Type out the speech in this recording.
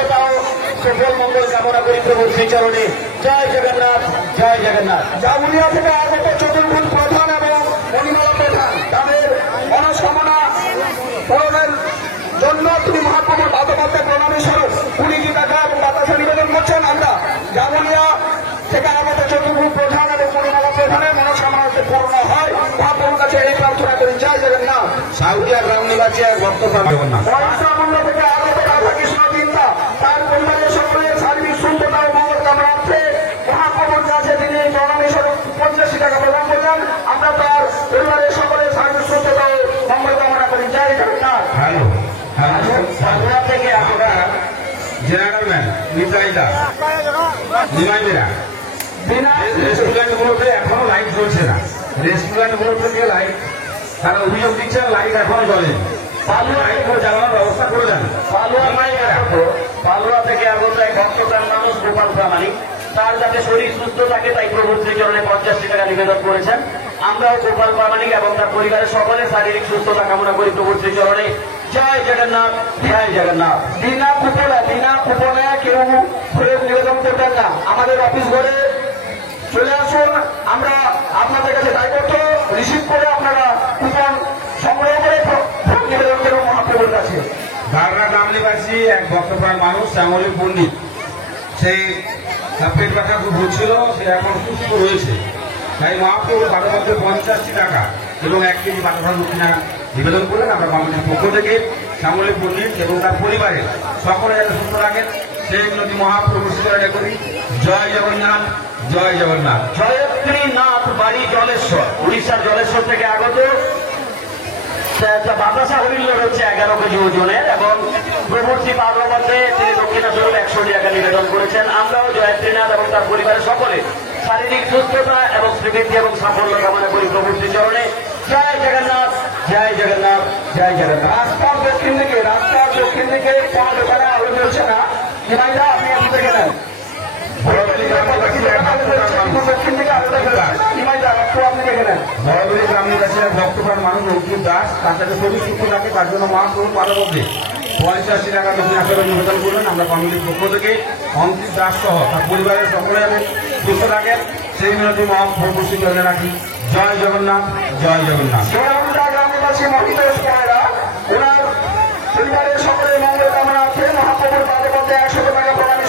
সুস্থতা ও সফল মঙ্গল কামনা করি প্রভুর শ্রীচরণে। জয় জগন্নাথ, জয় জগন্নাথ। জামুনিয়া থেকে আগত চতুর্ভুজ প্রধান এবং মণিমালা প্রধান তাদের মনস্কামনা পূরণের জন্য তিনি মহাপ্রভুর পাদপদ্মে প্রণামী স্বরূপ 20 টাকা এবং বাতাসা নিবেদন করছেন। আমরা জামুনিয়া থেকে আগত চতুর্ভুজ প্রধান এবং মণিমালা প্রধানের মনস্কামনা পূর্ণ হয় মহাপ্রভুর কাছে এই প্রার্থনা করি। জয় জগন্নাথ। সাউদিয়া গ্রাম নিবাসী এক ভক্ত জগন্নাথ। মহিষামুণ্ড থেকে আগত রাধাকৃষ্ণ চিন্তা তার পরিবারের সকলের শারীরিক সুস্থতা ও মঙ্গল কামনার্থে মহাপ্রভুর কাছে তিনি প্রণামী স্বরূপ 85 টাকা প্রদান করলেন। আমরা তার পরিবারের সকলের শারীরিক সুস্থতা ও মঙ্গল কামনা করি। জয় জগন্নাথ। হ্যালো সাউদিয়া থেকে আমরা জেনারেলম্যান নিতাইদা নিমাইরা রেস্টুরেন্টগুলোতে এখনো লাইট জ্বলছে না। রেস্টুরেন্টগুলো থেকে লাইট তারা অভিযোগ দিচ্ছেন লাইট এখনো জ্বলেনি। জ্বালানোর ব্যবস্থা করে দেন। পালুয়া থেকে আগত এক ভক্তদান মানুষ গোপাল প্রামাণিক তার যাতে শরীর সুস্থ থাকে তাই প্রভুর শ্রীচরণে 85 টাকা নিবেদন করেছেন। আমরাও গোপাল প্রামাণিক এবং তার পরিবারের সকলের শারীরিক সুস্থতা কামনা করি প্রভুর শ্রীচরণে। জয় জগন্নাথ, জয় জগন্নাথ। বিনা কুপনে কেউ ফেরত নিবেদন করবেন না। আমাদের অফিস ঘরে চলে আসুন, আমরা আপনাদের কাছে দায়বদ্ধ রিসিভ করে আপনারা কুপন সংগ্রহ করে ফেরত নিবেদন করবেন মহাপ্রভুর কাছে। ধারণা গ্রাম নিবাসী এক ভক্তপ্রাণ মানুষ শ্যামলী পণ্ডিত, সেই পেট ব্যথা খুব হচ্ছিল, সে এখন সুস্থ রয়েছে। তাই মহাপ্রভুর পাদপদ্মে 85 টাকা এবং 1 কেজি বাতাসা দক্ষিণা নিবেদন করলেন। আমরা কমিটির পক্ষ থেকে শ্যামলী পণ্ডিত এবং তার পরিবারের সকলে যাতে সুস্থ থাকেন সেই নদী মহাপ্রভুর শ্রীচরণে করি। জয় জগন্নাথ, জয় জগন্নাথ। জয়ত্রীনাথ বাড়ি জলেশ্বর, উড়িষ্যার জলেশ্বর থেকে আগত বাতাসা হরিল্ল হচ্ছে 11 কেজি ওজনের এবং প্রভুর শ্রী পাদপদ্মে তিনি দক্ষিণা স্বরূপ 100 টাকা নিবেদন করেছেন। আমরাও জয়ত্রীনাথ এবং তার পরিবারের সকলে শারীরিক সুস্থতা এবং শ্রীবৃদ্ধি এবং সাফল্য কামনা করি প্রভুর শ্রীচরণে। জয় জগন্নাথ, জয় জগন্নাথ, জয় জগন্নাথ। রাস্তার দক্ষিণ দিকে কোনো দোকানে আলো চলছে না। হিমাইদা আপনি আপনি দেখে নেন। দক্ষিণ দিকে আলো দেখে নেন। হিমাইদা একটু আপনি দেখে নেন। বড়বড়ি গ্রাম নিবাসী এক ভক্তপ্রাণ মানুষ অর্জুন দাস, তার সাথে শরীর সুস্থ থাকে তার জন্য মহাপ্রভুর পাদপদ্মে 85 টাকা দক্ষিণা স্বরূপ নিবেদন করলেন। আমরা কমিটির পক্ষ থেকে অঙ্কিত দাস সহ তার পরিবারের সকলে যাতে সুস্থ থাকেন সেই মিনতি মহাপ্রভুর শ্রীচরণে রাখি। জয় জগন্নাথ, জয় জগন্নাথ। গ্রামবাসী মহিতেশ পায়রা ওনার পরিবারের সকলের মঙ্গল কামনার্থে মহাপ্রভুর পাদপদ্মে 100 টাকা প্রদান